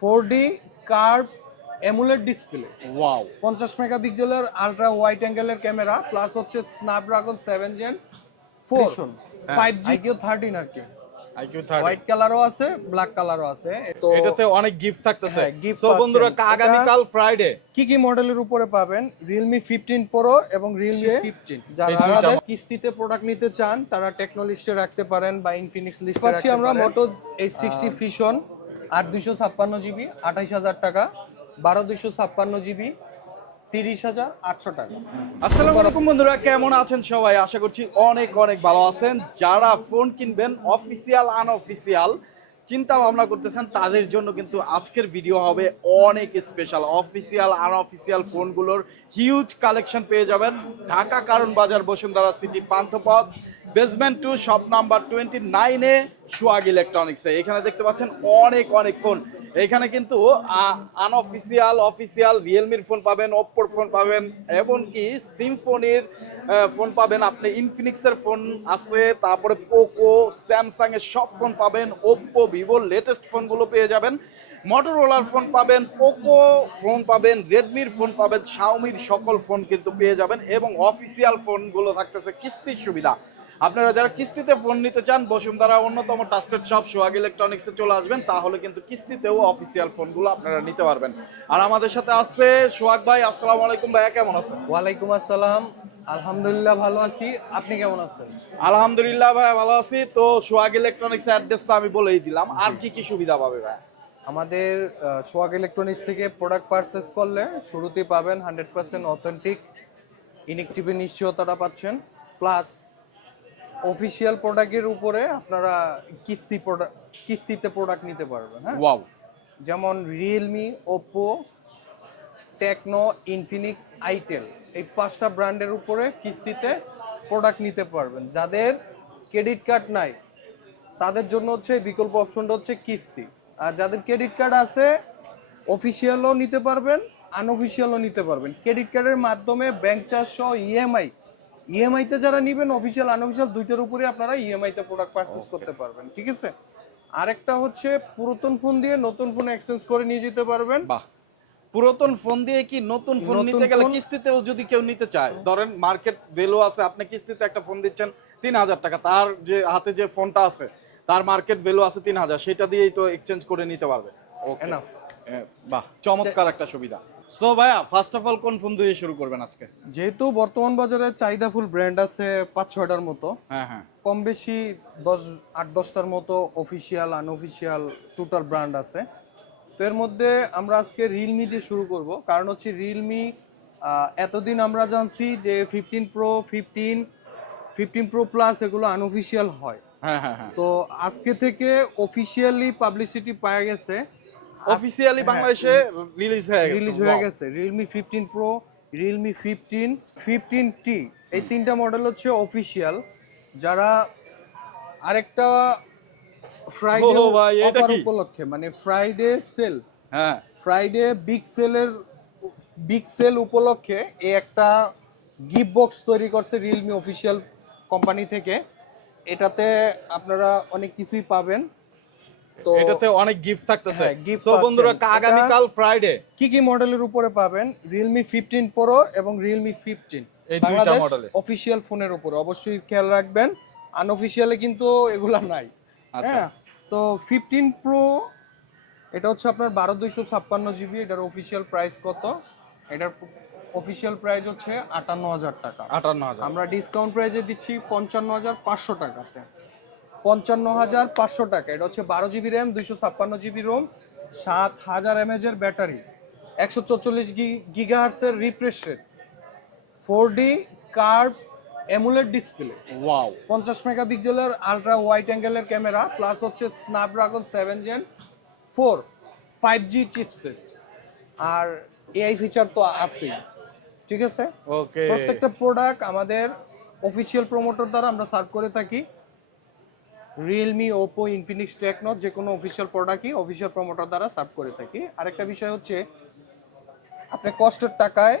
Four D curve emulate display. Wow. পঞ্চাশ মেগাপিক্সেলের ultra wide অ্যাঙ্গেলের ক্যামেরা প্লাস হচ্ছে Snapdragon seven gen four five G Q thirteen আর কি। White কালারও আছে ব্ল্যাক কালারও আছে। তো এটাতে অনেক গিফট থাকতেছে। বন্ধুরা আগামী কাল ফ্রাইডে কি কি মডেলের উপরে পাবেন? রিয়েলমি ফিফটিন প্রো এবং রিয়েলমি ফিফটিন যারা এই দুইটা কিস্তিতে প্রোডাক্ট নিতে চান তারা টেকনো লিস্টে রাখতে পারেন বা ইনফিনিক্স লিস্টে পাচ্ছি আমরা মোটো এইচ সিক্সটি ফিশন আট দুশো ছাপ্পান্ন জিবি, আঠাইশ হাজার টাকা। বারো দুশো ছাপ্পান্ন জিবি, তিরিশ হাজার আটশো টাকা। আসসালামু আলাইকুম বন্ধুরা, কেমন আছেন সবাই? আশা করছি অনেক অনেক ভালো আছেন। যারা ফোন কিনবেন অফিসিয়াল আনঅফিসিয়াল চিন্তা ভাবনা করতেছেন, তাদের জন্য কিন্তু আজকের ভিডিও হবে অনেক স্পেশাল অফিসিয়াল আনঅফিসিয়াল ফোনগুলোর হিউজ কালেকশন পেয়ে যাবেন। ঢাকা কারণ বাজার Bashundhara city Panthapath basement two shop number twenty নাইনে সোয়াগ ইলেকট্রনিক্সে এখানে দেখতে পাচ্ছেন অনেক অনেক ফোন এখানে কিন্তু আনঅফিসিয়াল অফিসিয়াল রিয়েলমির ফোন পাবেন ওপ্পোর ফোন পাবেন, এমনকি সিমফোনির ফোন পাবেন আপনি ইনফিনিক্সের ফোন আছে, তারপরে পোকো স্যামসাং এর সব ফোন পাবেন ওপ্পো ভিভো লেটেস্ট ফোনগুলো পেয়ে যাবেন। মটোরোলার ফোন পাবেন পোকো ফোন পাবেন রেডমির ফোন পাবেন শাওমির সকল ফোন কিন্তু পেয়ে যাবেন এবং অফিসিয়াল ফোনগুলো থাকতেছে কিস্তির সুবিধা। আপনারা যারা কিস্তিতে ফোন নিতে চান, বসুন্ধরা অন্যতম ট্রাস্টেড শপ সোহাগ ইলেকট্রনিক্সে চলে আসবেন, তাহলে কিন্তু কিস্তিতেও অফিসিয়াল ফোনগুলো আপনারা নিতে পারবেন। আর আমাদের সাথে আছে সোহাগ ভাই, আসসালামু আলাইকুম ভাইয়া, কেমন আছেন? ওয়ালাইকুম আসসালাম। আলহামদুলিল্লাহ ভালো আছি। আপনি কেমন আছেন? আলহামদুলিল্লাহ ভাই ভালো আছি। তো সোহাগ ইলেকট্রনিক্স অ্যাড্রেসটা আমি বলেই দিলাম। আর কি কি সুবিধা পাবে ভাই আমাদের সোয়াগ ইলেকট্রনিক্স থেকে প্রোডাক্ট পারচেস করলে শুরুতেই পাবেন হান্ড্রেড পার্সেন্ট অথেন্টিক ইনেকটিভের নিশ্চয়তাটা পাচ্ছেন। প্লাস অফিসিয়াল প্রোডাক্টের উপরে আপনারা কিস্তি প্রোডাক্ট কিস্তিতে প্রোডাক্ট নিতে পারবেন হ্যাঁ? ওয়াও যেমন Realme Oppo Tecno Infinix itel. এই পাঁচটা ব্র্যান্ডের উপরে কিস্তিতে প্রোডাক্ট নিতে পারবেন। যাদের ক্রেডিট কার্ড নাই তাদের জন্য হচ্ছে বিকল্প অপশনটা হচ্ছে কিস্তি। আর যাদের ক্রেডিট কার্ড আছে অফিসিয়ালও নিতে পারবেন আনঅফিসিয়ালও নিতে পারবেন। ক্রেডিট কার্ডের মাধ্যমে ব্যাংক চার্জ সহ ইএমআই ইএমআইতে যারা নেবেন অফিসিয়াল আনঅফিসিয়াল দুইটার উপরে আপনারা ইএমআইতে প্রোডাক্ট পারচেস করতে পারবেন ঠিক আছে? আরেকটা হচ্ছে পুরাতন ফোন দিয়ে নতুন ফোন এক্সচেঞ্জ করে নিয়ে যেতে পারবেন। বাহ। পুরাতন ফোন দিয়ে কি নতুন ফোন নিতে গেলে কিস্তিতেও যদি কেউ নিতে চায়? ধরেন মার্কেট ভ্যালু আছে আপনি কিস্তিতে একটা ফোন দিচ্ছেন তিন হাজার টাকা। তার যে হাতে যে ফোনটা আছে তার মার্কেট ভ্যালু আছে তিন হাজার সেটা দিয়েই তো এক্সচেঞ্জ করে নিতে পারবে। Enough. এ, বাহ চমৎকার একটা সুবিধা। সো ভাইয়া ফার্স্ট অফ অল কোন ফোন দিয়ে শুরু করবেন আজকে? যেহেতু বর্তমান বাজারে চাহিদা ফুল ব্র্যান্ড আছে পাঁচ ছয়টার মতো। হ্যাঁ হ্যাঁ। কম বেশি দশ আট দশটার মতো অফিসিয়াল আনঅফিসিয়াল টোটাল ব্র্যান্ড আছে। তো এর মধ্যে আমরা আজকে রিয়েলমি দিয়ে শুরু করব। কারণ হচ্ছে রিয়েলমি এতদিন আমরা জানছি যে fifteen pro fifteen fifteen pro plus এগুলো আনঅফিসিয়াল হয়। হ্যাঁ হ্যাঁ হ্যাঁ। তো আজকে থেকে অফিসিয়ালি পাবলিসিটি পাওয়া গেছে। অফিসিয়ালি বাংলাদেশে রিলিজ হয়ে গেছে। রিলিজ হয়ে গেছে। Realme fifteen pro Realme fifteen fifteen T এই তিনটা মডেল হচ্ছে অফিসিয়াল যারা আরেকটা ফ্রাইডে ও ভাই, এটা অফার কি? উপলক্ষে মানে ফ্রাইডে সেল হ্যাঁ। ফ্রাইডে বিগ সেলের বিগ সেল উপলক্ষে এই একটা গিফট বক্স তৈরি করছে রিয়েলমি অফিসিয়াল কোম্পানি থেকে। এটাতে আপনারা অনেক কিছুই পাবেন। তো এটাতে অনেক গিফট থাকতেছে। হ্যাঁ, gift সো বন্ধুরা আগামী কাল ফ্রাইডে কি কি মডেলের উপরে পাবেন? রিয়েলমি ফিফটিন প্রো এবং রিয়েলমি ফিফটিন এই দুইটা মডেলে। অফিসিয়াল ফোনের উপরে। অবশ্যই খেয়াল রাখবেন। আনঅফিসিয়ালে কিন্তু এগুলা নাই। আচ্ছা। তো ফিফটিন প্রো এটা হচ্ছে আপনার বারো দুইশো ছাপ্পান্ন জিবি এটার অফিসিয়াল প্রাইস কত? এটার অফিসিয়াল প্রাইস হচ্ছে আটান্ন হাজার টাকা। আটান্ন হাজার। আমরা ডিসকাউন্ট প্রাইসে দিচ্ছি পঞ্চান্ন হাজার পাঁচশো টাকাতে। পঞ্চান্ন হাজার পাঁচশো টাকা এটা হচ্ছে বারো জিবি র্যাম দুইশো ছাপ্পান্ন জিবি রোম সাত হাজার এমএজ এর ব্যাটারি একশো চল্লিশ গিগাহার্সের refresh rate four D curve AMOLED display wow পঞ্চাশ মেগাপিক্সেলের আলট্রা ওয়াইড অ্যাঙ্গেলের ক্যামেরা প্লাস হচ্ছে Snapdragon seven gen four five G chipset আর এআই ফিচার তো আছেই ঠিক আছে? ওকে প্রত্যেকটা প্রোডাক্ট আমাদের অফিসিয়াল প্রমোটর দ্বারা আমরা সার্ভ করে থাকি। রিয়েলমি ওপো ইনফিনিক্স টেকনো যে কোনো অফিসিয়াল প্রোডাক্টই অফিসিয়াল প্রমোটর দ্বারা সার্ভ করে থাকি। আরেকটা বিষয় হচ্ছে আপনি কষ্টের টাকায়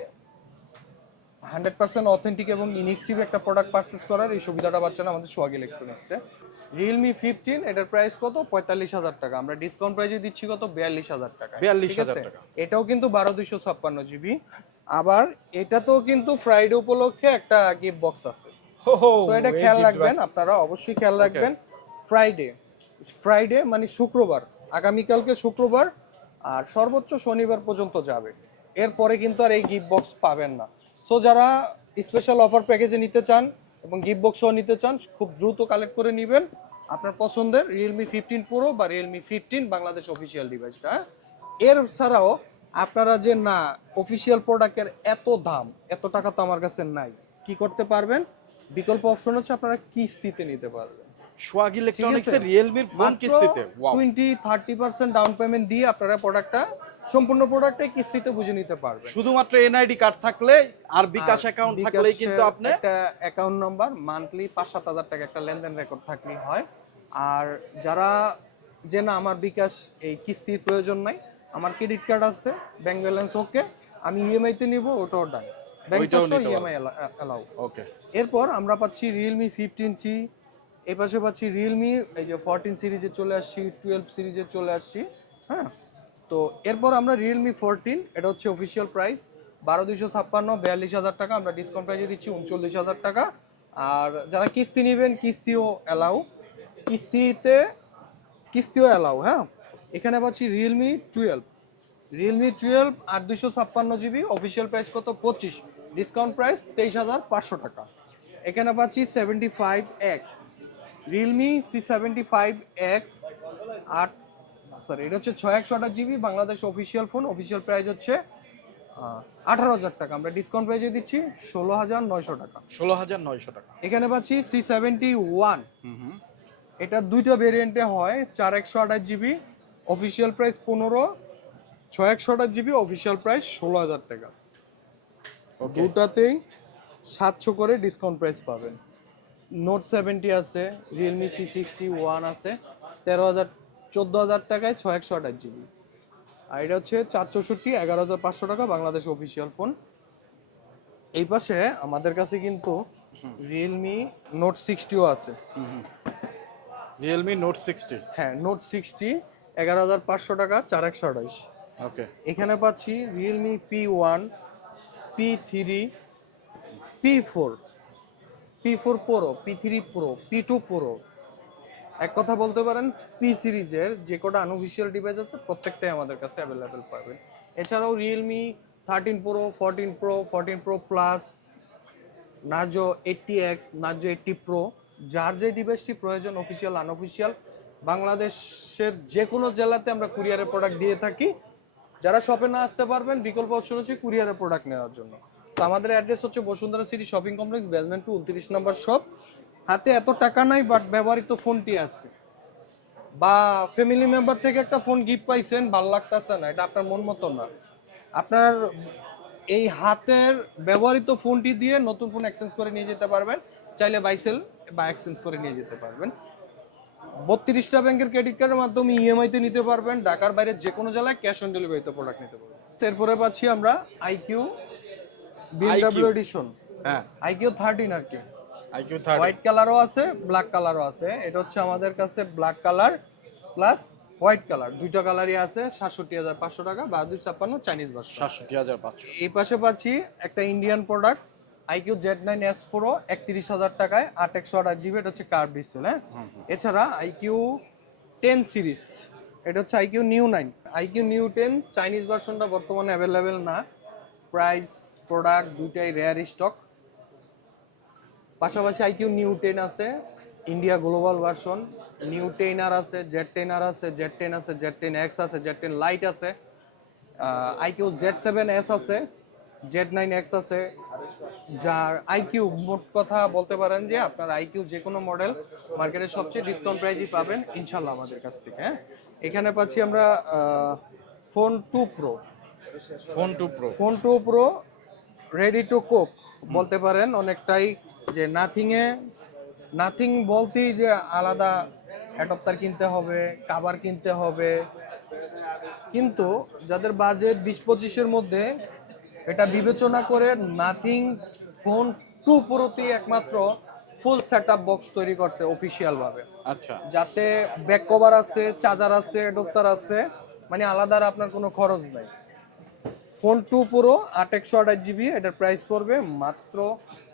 হান্ড্রেড পার্সেন্ট অথেন্টিক এবং ইনিকটিভ একটা প্রোডাক্ট পারচেস করার এই সুবিধাটা পাচ্ছেন আমাদের সোয়াগ ইলেকট্রনিক্সে রিয়েলমি ফিফটিন এটার প্রাইস কত? পঁয়তাল্লিশ হাজার টাকা। আমরা ডিসকাউন্ট প্রাইসে দিচ্ছি কত? বিয়াল্লিশ হাজার টাকা। 42,000 টাকা। এটাও কিন্তু বারো দুইশো ছাপ্পান্ন জিবি। আবার এটাতেও কিন্তু ফ্রাইডে উপলক্ষে একটা গিফট বক্স আছে। তো এটা খেয়াল রাখবেন আপনারা অবশ্যই খেয়াল রাখবেন। ফ্রাইডে ফ্রাইডে মানে শুক্রবার। আগামীকালকে শুক্রবার আর সর্বোচ্চ শনিবার পর্যন্ত যাবে। এরপরে কিন্তু আর এই গিফট বক্স পাবেন না। সো যারা স্পেশাল অফার প্যাকেজে নিতে চান এবং গিফট বক্সও নিতে চান, খুব দ্রুত কালেক্ট করে নেবেন। আপনার পছন্দের রিয়েলমি ফিফটিন প্রো বা রিয়েলমি ফিফটিন বাংলাদেশ অফিসিয়াল ডিভাইসটা? এর ছাড়াও আপনারা যে, না অফিসিয়াল প্রোডাক্টের এত দাম, এত টাকা তো আমার কাছে নাই কি করতে পারবেন? বিকল্প অপশন হচ্ছে আপনারা কিস্তিতে নিতে পারবেন। সোয়াগ ইলেকট্রনিক্স এর রিয়েলমির ফোন কিস্তিতে। Wow twenty thirty percent down payment দিয়ে আপনারা প্রোডাক্টটা সম্পূর্ণ প্রোডাক্টটাই কিস্তিতে বুঝে নিতে পারবেন। শুধুমাত্র এনআইডি কার্ড থাকলে আর বিকাশ অ্যাকাউন্ট থাকলেই কিন্তু আপনি একটা অ্যাকাউন্ট নাম্বার মান্থলি পাঁচ সাত হাজার টাকা একটা লেনদেন রেকর্ড থাকলেই হয়। আর যারা যে না আমার বিকাশ এই কিস্তির প্রয়োজন নাই আমার ক্রেডিট কার্ড আছে ব্যাংক ব্যালেন্স ওকে আমি ইএমআই তে নিব ওটাও done bank EMI allow okay এরপর আমরা পাচ্ছি রিয়েলমি ফিফটিন টি এই পাশে পাচ্ছি রিয়েলমি এই যে ফোরটিন সিরিজে চলে আসছি টুয়েলভ সিরিজে চলে আসছি হ্যাঁ? তো এরপর আমরা রিয়েলমি ফোরটিন এটা হচ্ছে অফিসিয়াল প্রাইস বারো দুইশো ছাপ্পান্ন, বিয়াল্লিশ হাজার টাকা, আমরা ডিসকাউন্ট প্রাইসে দিচ্ছি উনচল্লিশ হাজার টাকা। আর যারা কিস্তি নেবেন, কিস্তিও অ্যালাউ কিস্তিতে, কিস্তিও অ্যালাউ হ্যাঁ? এখানে পাচ্ছি রিয়েলমি টুয়েলভ রিয়েলমি টুয়েলভ আট দুশো ছাপ্পান্ন জিবি অফিসিয়াল প্রাইস কত? পঁচিশ ডিসকাউন্ট প্রাইস তেইশ হাজার পাঁচশো টাকা। এখানে পাচ্ছি seventy five X Realme C seventy five X আট সরি এটা হচ্ছে ছয় একশো আঠাশ GB Bangladesh official phone official price হচ্ছে আঠারো হাজার টাকা। আমরা ডিসকাউন্ট প্রাইজে দিচ্ছি ষোলো হাজার নয়শো টাকা। ষোলো হাজার নয়শো টাকা। এখানে পাচ্ছি সি সেভেন্টি ওয়ান এটা দুইটা ভেরিয়েন্টে হয় চার একশো আঠাশ জিবি অফিসিয়াল প্রাইস পনেরো ছয় একশো আঠাশ জিবি অফিসিয়াল প্রাইস ষোলো হাজার টাকা। দুটাতেই সাতশো করে ডিসকাউন্ট প্রাইস পাবেন। নোট সেভেন্টি আছে রিয়েলমি সি সিক্সটি ওয়ান আছে তেরো হাজার চোদ্দ হাজার টাকায় ছয় একশো আঠাশ জিবি। আর এটা হচ্ছে চার চৌষট্টি এগারো হাজার পাঁচশো টাকা বাংলাদেশ অফিসিয়াল ফোন এই পাশে আমাদের কাছে কিন্তু রিয়েলমি নোট সিক্সটিও আছে। রিয়েলমি নোট সিক্সটি হ্যাঁ নোট সিক্সটি এগারো হাজার পাঁচশো টাকা চার একশো আঠাইশ ওকে এখানে পাচ্ছি Realme P one P three P four P four pro P three pro P two pro এক কথা বলতে পারেন পি সিরিজের যে কটা আনঅফিসিয়াল ডিভাইস আছে, প্রত্যেকটাই আমাদের কাছে অ্যাভেলেবেল পাবেন। এছাড়াও Realme thirteen pro fourteen pro fourteen pro plus Narzo eighty X Narzo eighty pro যার যে ডিভাইসটি প্রয়োজন অফিসিয়াল আনঅফিসিয়াল বাংলাদেশের যে কোনো জেলাতে আমরা কুরিয়ারের প্রোডাক্ট দিয়ে থাকি। যারা শপে না আসতে পারবেন, বিকল্প অপশন হচ্ছে কুরিয়ারের প্রোডাক্ট নেওয়ার জন্য। তো আমাদের অ্যাড্রেস হচ্ছে Bashundhara city shopping complex basement two উনত্রিশ নম্বর শপ হাতে এত টাকা নাই বাট ব্যবহৃত ফোনটি আছে। বা ফ্যামিলি মেম্বার থেকে একটা ফোন গিফট পাইছেন, ভালো লাগতেছে না, এটা আপনার মন মতো না। আপনার এই হাতের ব্যবহৃত ফোনটি দিয়ে নতুন ফোন এক্সচেঞ্জ করে নিয়ে যেতে পারবেন। চাইলে বাইসেল বা এক্সচেঞ্জ করে নিয়ে যেতে পারবেন। বত্রিশটা ব্যাংকের ক্রেডিট কার্ডের মাধ্যমে ইএমআই তে নিতে পারবেন। ঢাকার বাইরে যে কোনো জেলায় ক্যাশ অন ডেলিভারিতে প্রোডাক্ট নিতে পারবেন। এরপরে পাচ্ছি আমরা আইকিউ বিএমডব্লিউ এডিশন হ্যাঁ। আইকিউ থার্টিন আর কি। আইকিউ থার্টি হোয়াইট কালারও আছে ব্ল্যাক কালারও আছে। এটা হচ্ছে আমাদের কাছে black colour plus white colour দুইটা কালারই আছে সাতষট্টি হাজার পাঁচশো টাকা বা দুই ছাপ্পান্ন চাইনিজ ভার্সন সাতষট্টি হাজার পাঁচশো। এই পাশে পাচ্ছি একটা Indian product iQOO Z nine S pro একত্রিশ হাজার টাকায় আট একশো আঠাশ জিবি এটা হচ্ছে কার্ভ ডিসপ্লে হ্যাঁ? এছাড়া আইকিউ টেন সিরিজ এটা হচ্ছে iQOO neo nine iQOO neo ten Chinese ভার্সনটা বর্তমানে অ্যাভেলেবেল না। প্রাইস প্রোডাক্ট দুইটাই রেয়ার স্টক পাশাপাশি আইকিউ নিউ টেন আছে ইন্ডিয়া গ্লোবাল ভার্সন নিউ টেনার আছে জেড টেনার আছে জেড টেন আছে জেড টেন এক্স আছে জেড টেন লাইট আছে। আইকিউ জেড সেভেন এস আছে জেড নাইন এক্স আছে। যার আইকিউ মোট কথা বলতে পারেন যে আপনার আইকিউ যে কোনো মডেল মার্কেটের সবচেয়ে ডিসকাউন্ট প্রাইজই পাবেন, ইনশাল্লাহ আমাদের কাছ থেকে হ্যাঁ। এখানে পাচ্ছি আমরা phone two pro phone two pro phone two pro ready to cook বলতে পারেন অনেকটাই যে নাথিং এ নাথিং বলতেই যে আলাদা অ্যাডপ্টার কিনতে হবে কাভার কিনতে হবে। কিন্তু যাদের বাজেট বিশ পঁচিশের মধ্যে এটা বিবেচনা করে নাথিং ফোন টু প্রোতেই একমাত্র ফুল সেট আপ বক্স তৈরি করছে অফিসিয়ালভাবে আচ্ছা। যাতে ব্যাক কভার আছে চার্জার আছে অ্যাডাপ্টার আছে মানে আলাদা আপনার কোনো খরচ নাই। ফোন টু পুরো আট একশো আঠাশ জিবি এটার প্রাইস পড়বে মাত্র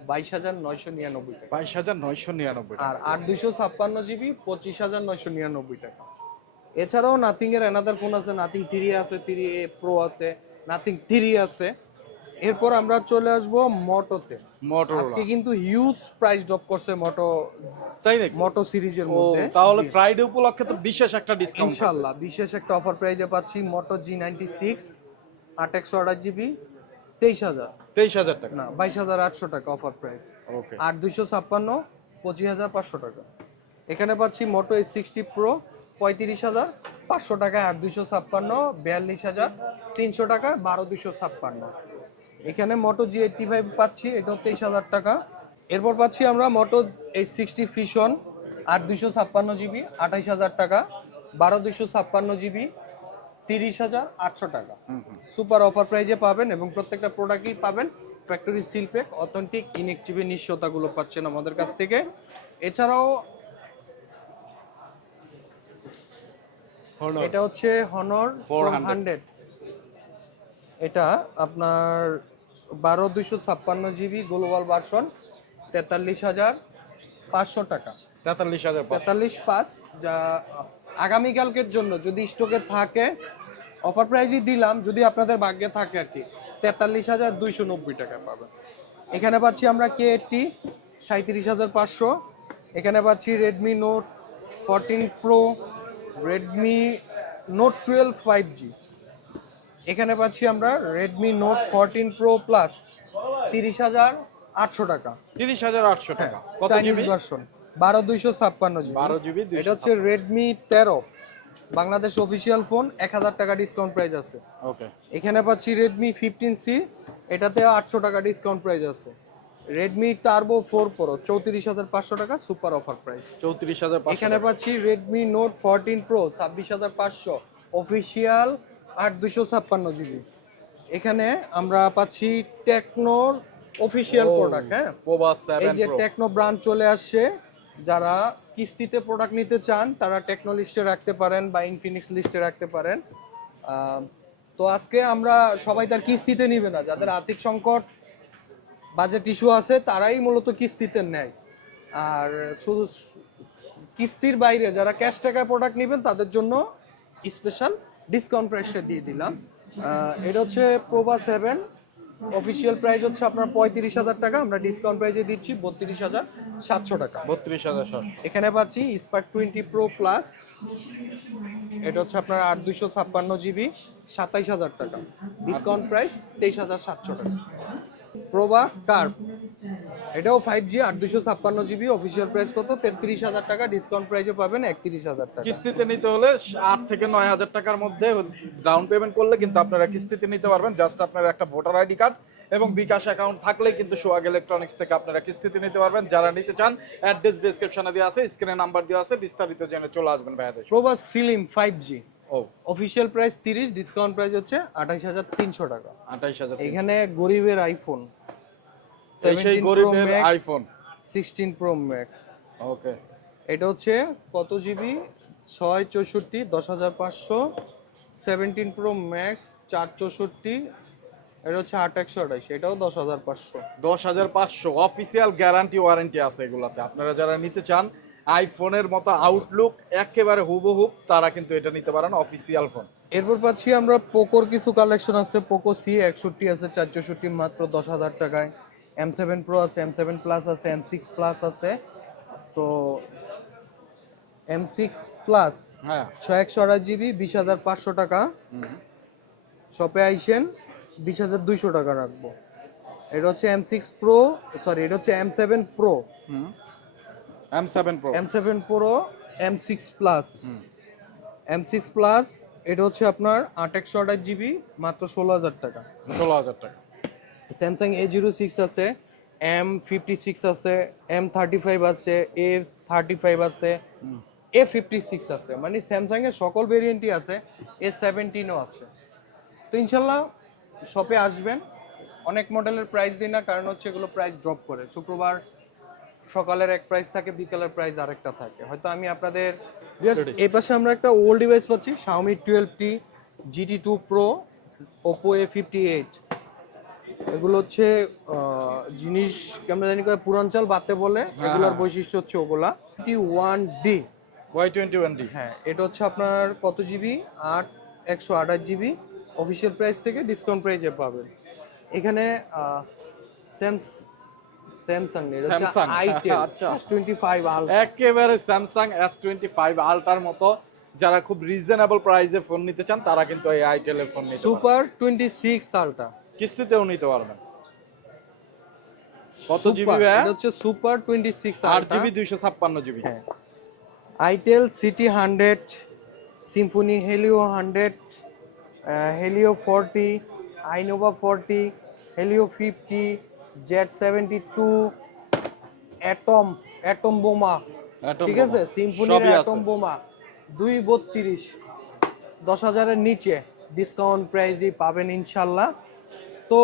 বাইশ হাজার নয়শো নিরানব্বই টাকা। বাইশ হাজার নয়শো নিরানব্বই আর আট দুইশো ছাপ্পান্ন জিবি পঁচিশ হাজার নয়শো নিরানব্বই টাকা। এছাড়াও নাথিং এর অ্যানাদার ফোন আছে নাথিং থ্রি আছে থ্রি এ প্রো আছে নাথিং থ্রি আছে। এরপর আমরা চলে আসব মোটোতে মোটর আজকে কিন্তু হিউজ প্রাইস ড্রপ করছে মোটো তাই নাকি? মোটো সিরিজের মধ্যে। তাহলে ফ্রাইডে উপলক্ষে তো বিশেষ একটা ডিসকাউন্ট ইনশাল্লাহ বিশেষ একটা অফার প্রাইজে পাচ্ছি মোটো জি নাইনটি সিক্স আট একশো আঠাশ জিবি তেইশ হাজার। তেইশ হাজার টাকা। না বাইশ হাজার আটশো টাকা অফার প্রাইস ওকে আট দুইশো ছাপ্পান্ন পঁচিশ হাজার পাঁচশো টাকা। এখানে পাচ্ছি মোটো এইচ সিক্সটি প্রো পঁয়ত্রিশ হাজার পাঁচশো টাকায় আট দুইশো ছাপ্পান্ন বিয়াল্লিশ হাজার তিনশো টাকা বারো দুইশো ছাপ্পান্ন। এখানে মোটো জি এইটটি ফাইভ পাচ্ছি এটাও তেইশ হাজার টাকা। এরপর পাচ্ছি আমরা মোটো এইচ সিক্সটি ফিশন আট দুইশো ছাপ্পান্ন জিবি আঠাইশ হাজার টাকা বারো দুইশো ছাপ্পান্ন জিবি তিরিশ হাজার আটশো টাকা। সুপার অফার প্রাইজে পাবেন এবং প্রত্যেকটা প্রোডাক্টই পাবেন। ফ্যাক্টরি সিলপ্যাক অথেন্টিক ইনেকটিভি নিশ্চয়তাগুলো পাচ্ছেন আমাদের কাছ থেকে। এছাড়াও এটা হচ্ছে হনর ফোর হান্ড্রেড এটা আপনার বারো দুইশো ছাপ্পান্ন জিবি গ্লোবাল ভার্সন তেতাল্লিশ হাজার পাঁচশো টাকা। তেতাল্লিশ হাজার তেতাল্লিশ পাঁচ যা আগামীকালকের জন্য যদি স্টকে থাকে অফার প্রাইজই দিলাম যদি আপনাদের ভাগ্যে থাকে আর কি তেতাল্লিশ হাজার দুইশো নব্বই টাকা পাবেন। এখানে পাচ্ছি আমরা কে এইটটি সাঁত্রিশ হাজার পাঁচশো। এখানে পাচ্ছি Redmi note fourteen pro Redmi note twelve five G এখানে পাচ্ছি আমরা Redmi note fourteen pro plus তিরিশ হাজার আটশো টাকা। তিরিশ হাজার আটশো টাকা। চাইনিজ ভার্সন বারো দুইশো ছাপ্পান্ন জিবি বারো জিবি এটা হচ্ছে রেডমি তেরো। বাংলাদেশ অফিসিয়াল ফোন এক হাজার টাকা ডিসকাউন্ট প্রাইস আছে। ওকে এখানে পাচ্ছি রেডমি ফিফটিন সি এটাতে আটশো টাকা ডিসকাউন্ট প্রাইস আছে। রেডমি টার্বো ফোর প্রো চৌত্রিশ হাজার পাঁচশো টাকা সুপার অফার প্রাইস চৌত্রিশ হাজার এখানে পাচ্ছি রেডমি নোট ফোরটিন প্রো ছাব্বিশ হাজার পাঁচশো অফিসিয়াল আট দুশো ছাপ্পান্ন জিবি এখানে আমরা পাচ্ছি টেকনোর অফিসিয়াল প্রোডাক্ট হ্যাঁ? এই যে টেকনো ব্রান্ড চলে আসছে যারা কিস্তিতে প্রোডাক্ট নিতে চান, তারা টেকনো লিস্টে রাখতে পারেন বা ইনফিনিক্স লিস্টে রাখতে পারেন। তো আজকে আমরা সবাই তার কিস্তিতে নিবে না। যাদের আর্থিক সংকট বাজেট ইস্যু আছে, তারাই মূলত কিস্তিতে নেয়। আর শুধু কিস্তির বাইরে যারা ক্যাশ টাকায় প্রোডাক্ট নেবেন, তাদের জন্য স্পেশাল ডিসকাউন্ট প্রাইসটা দিয়ে দিলাম। এটা হচ্ছে প্রোভা সেভেন অফিসিয়াল প্রাইস হচ্ছে আপনার পঁয়ত্রিশ হাজার টাকা আমরা ডিসকাউন্ট প্রাইসে দিচ্ছি বত্রিশ হাজার সাতশো টাকা। বত্রিশ হাজার সাতশো। এখানে পাচ্ছি স্পার্ক টোয়েন্টি প্রো প্লাস এটা হচ্ছে আপনার আট দুশো ছাপ্পান্ন জিবি সাতাইশ হাজার টাকা। ডিসকাউন্ট প্রাইস তেইশ হাজার সাতশো টাকা। প্রোবা কার্ভ এটাও ফাইভ জি আট দুশো ছাপ্পান্ন জিবি অফিসিয়াল প্রাইস কত? তেত্রিশ হাজার টাকা ডিসকাউন্ট প্রাইসে পাবেন একত্রিশ হাজার টাকা। কিস্তিতে নিতে হলে আট থেকে নয় হাজার টাকার মধ্যে ডাউন পেমেন্ট করলে কিন্তু আপনারা কিস্তিতে নিতে পারবেন। জাস্ট আপনার একটা ভোটার আইডি কার্ড এবং বিকাশ অ্যাকাউন্ট থাকলেই কিন্তু সোয়াগ ইলেকট্রনিক্স থেকে আপনারা কিস্তিতে নিতে পারবেন। যারা নিতে চান অ্যাড্রেস ডিসক্রিপশনে দেওয়া আছে স্ক্রিনে নাম্বার দেওয়া আছে বিস্তারিত জেনে চলে আসবেন ভাইয়াদের প্রোবা সিলিম ফাইভ জি ও। অফিসিয়াল প্রাইস তিরিশ ডিসকাউন্ট প্রাইস হচ্ছে আঠাইশ হাজার তিনশো টাকা। আঠাইশ হাজার এখানে গরিবের আইফোন সেই গরিবের iPhone sixteen pro max okay এটা হচ্ছে কত জিবি ছয় চৌষট্টি দশ হাজার পাঁচশো। সেভেন্টিন প্রো ম্যাক্স চার চৌষট্টি। এটা হচ্ছে আট একশো আঠাশ এটাও দশ হাজার পাঁচশো। দশ হাজার পাঁচশো। অফিসিয়াল গ্যারান্টি ওয়ারেন্টি আছে এগুলাতে। আপনারা যারা নিতে চান আইফোনের মতো আউটলুক একেবারে হুবহুব তারা কিন্তু এটা নিতে পারেন অফিসিয়াল ফোন এরপর পাচ্ছি আমরা পোকোর কিছু কালেকশন আছে। পোকো সি একষট্টি আছে চার চৌষট্টি মাত্র দশ হাজার টাকায়। এম সেভেন প্রো আছে এম সেভেন প্লাস আছে এম সিক্স প্লাস আছে। তো এম সিক্স প্লাস হ্যাঁ। ছয় একশো আঠাশ জিবি বিশ হাজার পাঁচশো টাকা। শপে আইসেন বিশ হাজার দুইশো টাকা রাখব। এটা হচ্ছে এম সিক্স প্রো সরি এটা হচ্ছে M seven pro M seven pro M seven pro M six plus M six plus এটা হচ্ছে আপনার আট একশো আঠাশ জিবি মাত্র ষোলো হাজার টাকা। ষোলো হাজার টাকা। স্যামসাং এ জিরো সিক্স আছে এম ফিফটি সিক্স আছে এম থার্টি ফাইভ আছে এ থার্টি ফাইভ আছে এ ফিফটি সিক্স আছে। মানে স্যামসাং এর সকল ভেরিয়েন্টই আছে এ সেভেন্টিনও আছে। তো ইনশাল্লাহ শপে আসবেন। অনেক মডেলের প্রাইস দিই না কারণ হচ্ছে এগুলো প্রাইস ড্রপ করে। শুক্রবার সকালের এক প্রাইস থাকে বিকালের প্রাইস আরেকটা থাকে। হয়তো আমি আপনাদের এই পাশে আমরা একটা ওল্ড ডিভাইস পাচ্ছি Xiaomi 12T GT2 A fifty A58 এগুলো হচ্ছে জিনিস কেমন জানি করে পুরাঞ্চল বাতে বলে এগুলোর বৈশিষ্ট্য হচ্ছে ওগুলা। T one D Y twenty one D হ্যাঁ এটা হচ্ছে আপনার কত জিবি আট একশো আঠাশ জিবি অফিসিয়াল প্রাইস থেকে ডিসকাউন্ট প্রাইসে পাবেন। এখানে স্যামস স্যামসাং আচ্ছা। একেবারে স্যামসাং মতো। যারা খুব রিজনেবল প্রাইসে ফোন নিতে চান তারা কিন্তু এই আইটেলের ফোন নিতে সুপার টোয়েন্টি সিক্স আলটা কিস্তিতেও নিতে পারবেন। কত জিবি এটা হচ্ছে সুপার টোয়েন্টি সিক্স আট জিবি দুইশো ছাপ্পান্ন জিবি। হ্যাঁ। Itel city hundred Symphony Helio hundred Helio forty Innova forty Helio fifty Z seventy two atom atom বোমা ঠিক আছে? সিম্ফনির সবই অ্যাটম বোমা দুই বত্রিশ। দশ হাজারের নিচে। ডিসকাউন্ট প্রাইজই পাবেন ইনশাল্লাহ। তো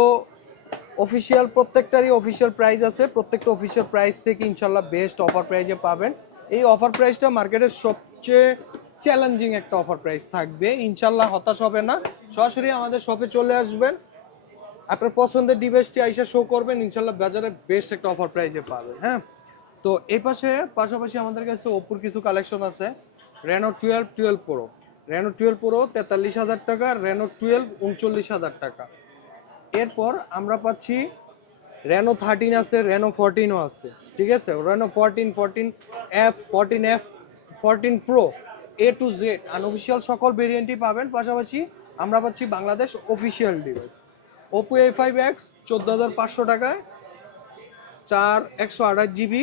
অফিসিয়াল প্রত্যেকটারই অফিসিয়াল প্রাইস আছে। প্রত্যেকটা অফিসিয়াল প্রাইস থেকে ইনশাল্লাহ বেস্ট অফার প্রাইজে পাবেন। এই অফার প্রাইসটা মার্কেটের সবচেয়ে চ্যালেঞ্জিং একটা অফার প্রাইস থাকবে। ইনশাল্লাহ হতাশ হবে না। সরাসরি আমাদের শপে চলে আসবেন। আপনার পছন্দের ডিভাইসটি আইসা শো করবেন। ইনশাল্লাহ বাজারে বেস্ট একটা অফার প্রাইজে পাবেন হ্যাঁ? তো এই পাশে পাশাপাশি আমাদের কাছে ওপ্পোর কিছু কালেকশন আছে। Reno twelve twelve pro Reno twelve pro তেতাল্লিশ হাজার টাকা রেনো টুয়েলভ উনচল্লিশ হাজার টাকা। এরপর আমরা পাচ্ছি রেনো থার্টিন আছে রেনো ফোরটিনও আছে, ঠিক আছে? Reno fourteen fourteen F fourteen F fourteen pro A to Z unofficial সকল ভেরিয়েন্টই পাবেন। পাশাপাশি আমরা পাচ্ছি Bangladesh official device Oppo A five X চোদ্দ হাজার পাঁচশো টাকায়, চার একশো আঠাশ জিবি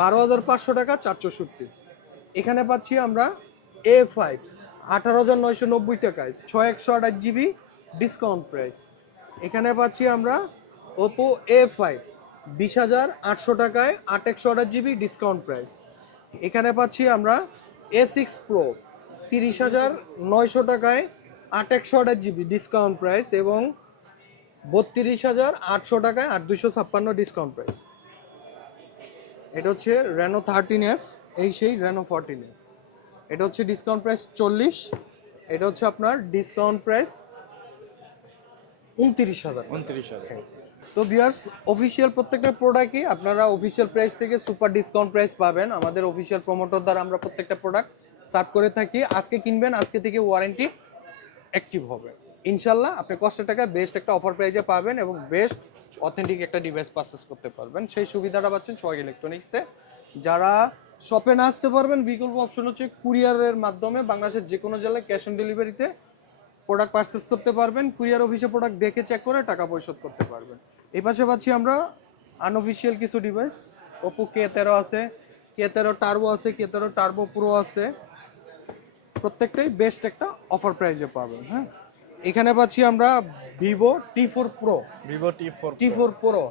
বারো হাজার পাঁচশো টাকা চার চৌষট্টি এখানে পাচ্ছি আমরা এ ফাইভ আঠারো হাজার নয়শো নব্বই টাকায়, ছয় একশো আঠাশ জিবি ডিসকাউন্ট প্রাইস এখানে পাচ্ছি আমরা ওপো এ ফাইভ বিশ হাজার আটশো টাকায় আট একশো আঠাশ জিবি ডিসকাউন্ট প্রাইস এখানে পাচ্ছি আমরা এ সিক্স প্রো তিরিশ হাজার নয়শো টাকায় আট একশো আঠাশ জিবি ডিসকাউন্ট প্রাইস এবং বত্রিশ হাজার আটশো টাকায় আট দুশো ছাপ্পান্ন ডিসকাউন্ট প্রাইস এটা হচ্ছে রেনো থার্টিন এফ এই সেই রেনো ফর্টিন এফ এটা হচ্ছে ডিসকাউন্ট প্রাইস চল্লিশ, এটা হচ্ছে আপনার ডিসকাউন্ট প্রাইস উনত্রিশ হাজার। উনত্রিশ হাজার। তো বিয়ার্স অফিসিয়াল প্রত্যেকটা প্রোডাক্টই আপনারা অফিসিয়াল প্রাইস থেকে সুপার ডিসকাউন্ট প্রাইস পাবেন। আমাদের অফিসিয়াল প্রমোটর দ্বারা আমরা প্রত্যেকটা প্রোডাক্ট সার্ভ করে থাকি। আজকে কিনবেন আজকে থেকে ওয়ারেন্টি অ্যাক্টিভ হবে। ইনশাল্লাহ আপনি কষ্টের টাকায় বেস্ট একটা অফার প্রাইজে পাবেন এবং বেস্ট অথেন্টিক একটা ডিভাইস পারচেস করতে পারবেন। সেই সুবিধাটা পাচ্ছেন সোহাগ ইলেকট্রনিক্সে যারা শপে না আসতে পারবেন বিকল্প অপশন হচ্ছে কুরিয়ারের মাধ্যমে বাংলাদেশের যে কোনো জেলায় ক্যাশ অন ডেলিভারিতে প্রোডাক্ট পারচেস করতে পারবেন কুরিয়ার অফিসে প্রোডাক্ট দেখে চেক করে টাকা পরিশোধ করতে পারবেন। এই পাশে পাচ্ছি আমরা আনঅফিসিয়াল কিছু ডিভাইস ওপো কে তেরো আছে কে তেরো টার্বো আছে কে তেরো টার্বো প্রো আছে। প্রত্যেকটাই বেস্ট একটা অফার প্রাইজে পাবেন হ্যাঁ? এখানে পাচ্ছি আমরা Vivo T four pro Vivo T four T four pro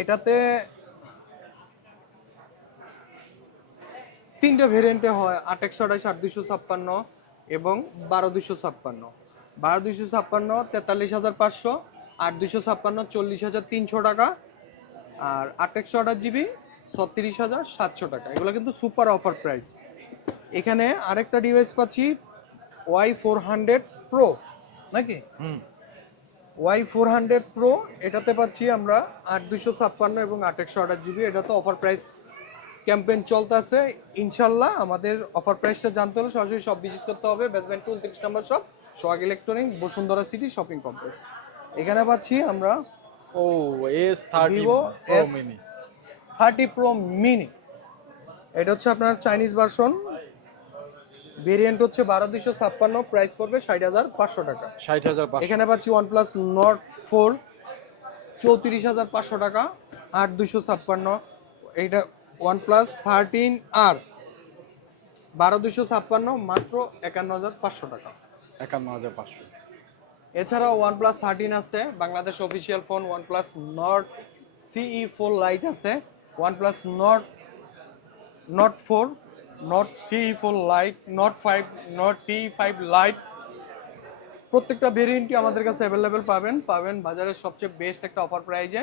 এটাতে তিনটে ভেরিয়েন্টে হয় আট একশো আঠাশ আট দুশো ছাপ্পান্ন এবং বারো দুশো ছাপ্পান্ন। বারো দুশো ছাপ্পান্ন তেতাল্লিশ হাজার পাঁচশো আট দুশো ছাপ্পান্ন চল্লিশ হাজার তিনশো টাকা। আর আট একশো আঠাশ জিবি ছত্রিশ হাজার সাতশো টাকা। এগুলো কিন্তু সুপার অফার প্রাইস। এখানে আরেকটা ডিভাইস পাচ্ছি ওয়াই ফোর হান্ড্রেড প্রো নাকি? হুম। ওয়াই ফোর হান্ড্রেড প্রো এটাতে পাচ্ছি আমরা আট দুশো ছাপ্পান্ন এবং আট একশো আঠাশ জিবি। এটা তো অফার প্রাইস ক্যাম্পেইন চলতেছে। ইনশাল্লাহ আমাদের অফার প্রাইসটা জানতে হলে সরাসরি সব ভিজিট করতে হবে। বেসমেন্ট টু উনত্রিশ নম্বর shop. Sohag electronic Bashundhara city shopping complex. এখানে পাচ্ছি আমরা ও S thirty mini thirty pro mini এটা হচ্ছে আপনার চাইনিজ ভার্সন ভেরিয়েন্ট হচ্ছে বারো দুশো ছাপ্পান্ন প্রাইস পড়বে ষাট হাজার পাঁচশো টাকা। ষাট হাজার এখানে পাচ্ছি ওয়ানপ্লাস নট ফোর চৌত্রিশ হাজার পাঁচশো টাকা আট দুশো ছাপ্পান্ন। এইটা ওয়ানপ্লাস থার্টিন আর বারো দুশো ছাপ্পান্ন মাত্র একান্ন হাজার পাঁচশো টাকা। একান্ন হাজার পাঁচশো। এছাড়াও ওয়ানপ্লাস থার্টিন আছে, Bangladesh official phone OnePlus Nord CE four lite আছে OnePlus Nord Nord four Nord CE four lite Nord five Nord CE five lite প্রত্যেকটা ভেরিয়েন্টই আমাদের কাছে অ্যাভেলেবেল পাবেন পাবেন বাজারের সবচেয়ে বেস্ট একটা অফার প্রাইজে